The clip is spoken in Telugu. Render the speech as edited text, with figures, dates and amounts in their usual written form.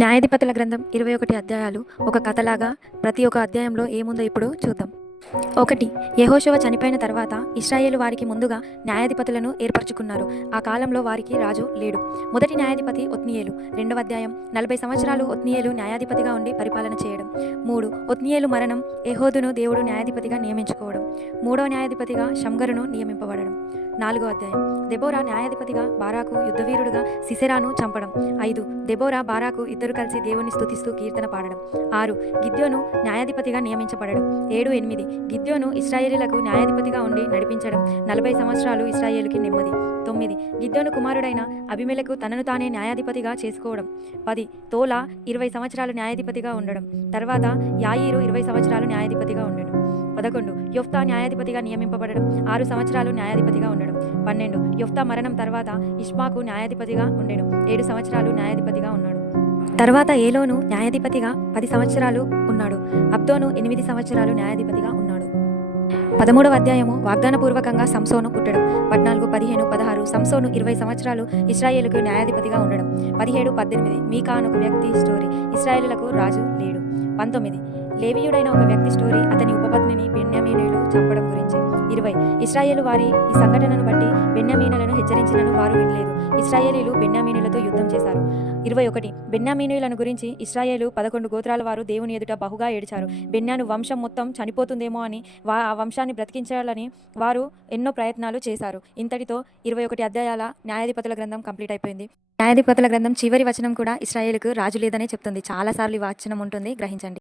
న్యాయాధిపతుల గ్రంథం 21 అధ్యాయాలు ఒక కథలాగా. ప్రతి ఒక్క అధ్యాయంలో ఏముందో ఇప్పుడు చూద్దాం. 1. యెహోషువ చనిపోయిన తర్వాత ఇశ్రాయేలు వారికి ముందుగా న్యాయాధిపతులను ఏర్పరచుకున్నారు. ఆ కాలంలో వారికి రాజు లేడు. మొదటి న్యాయాధిపతి ఒత్నీయేలు. 2వ అధ్యాయం 40 సంవత్సరాలు ఒత్నీయేలు న్యాయాధిపతిగా ఉండి పరిపాలన చేయడం. 3. ఒత్నీయేలు మరణం. ఏహోదును దేవుడు న్యాయాధిపతిగా నియమించుకోవడం. 3వ న్యాయాధిపతిగా షమ్గరును నియమింపబడడం. 4వ అధ్యాయం దెబోరా న్యాయాధిపతిగా బారాకు యుద్ధవీరుడుగా సిసెరాను చంపడం. 5. దెబోరా బారాకు ఇద్దరు కలిసి దేవుని స్తుతిస్తూ కీర్తన పాడడం. 6. గిద్యోను న్యాయాధిపతిగా నియమించబడడం. 7, 8 గిద్యోను ఇశ్రాయేలీలకు న్యాయాధిపతిగా ఉండి నడిపించడం. 40 సంవత్సరాలు ఇశ్రాయేలుకి నెమ్మది. 9. గిద్యోను కుమారుడైన అబీమెలెకు తనను తానే న్యాయాధిపతిగా చేసుకోవడం. 10. తోలా 20 సంవత్సరాలు న్యాయాధిపతిగా ఉండడం. తర్వాత యాయీరు 20 సంవత్సరాలు న్యాయాధిపతిగా ఉండడం. 11. యొఫ్తా న్యాయాధిపతిగా నియమింపబడడం. 6 సంవత్సరాలు న్యాయాధిపతిగా ఉండడం. 12. యొఫ్తా మరణం తర్వాత ఇష్మాకు న్యాయాధిపతిగా ఉండెను. 7 సంవత్సరాలు న్యాయాధిపతిగా ఉన్నాడు. తర్వాత ఏలోను న్యాయాధిపతిగా 10 సంవత్సరాలు ఉన్నాడు. అబ్దోను 8 సంవత్సరాలు న్యాయాధిపతిగా ఉన్నాడు. 13వ అధ్యాయము వాగ్దానపూర్వకంగా సంసోను పుట్టడం. 14, 15, 16 సంసోను 20 సంవత్సరాలు ఇశ్రాయేలుకు న్యాయాధిపతిగా ఉండడం. 17, 18 మీకా అనే ఒక వ్యక్తి స్టోరీ. ఇశ్రాయేలులకు రాజు లేడు. 19 లేవీయుడైన ఒక వ్యక్తి స్టోరీ. అతని ఉపపత్నిని బెన్యామీనీయులు చంపడం గురించి. 20 ఇశ్రాయేలు వారి ఈ సంఘటనను బట్టి బెన్యామీనులను హెచ్చరించినను వారు వినలేదు. ఇశ్రాయేలీలు బెన్యామీనులతో యుద్ధం చేశారు. 21 బెన్యామీనీయులను గురించి ఇశ్రాయేలు 11 గోత్రాల వారు దేవుని ఎదుట బహుగా ఏడ్చారు. బెన్యాను వంశం మొత్తం చనిపోతుందేమో అని ఆ వంశాన్ని బ్రతికించాలని వారు ఎన్నో ప్రయత్నాలు చేశారు. ఇంతటితో 21 అధ్యాయాల న్యాయాధిపతుల గ్రంథం కంప్లీట్ అయిపోయింది. న్యాయాధిపతుల గ్రంథం చివరి వచనం కూడా ఇశ్రాయేలుకు రాజు లేదనే చెప్తుంది. చాలాసార్లు ఈ వచనం ఉంటుంది, గ్రహించండి.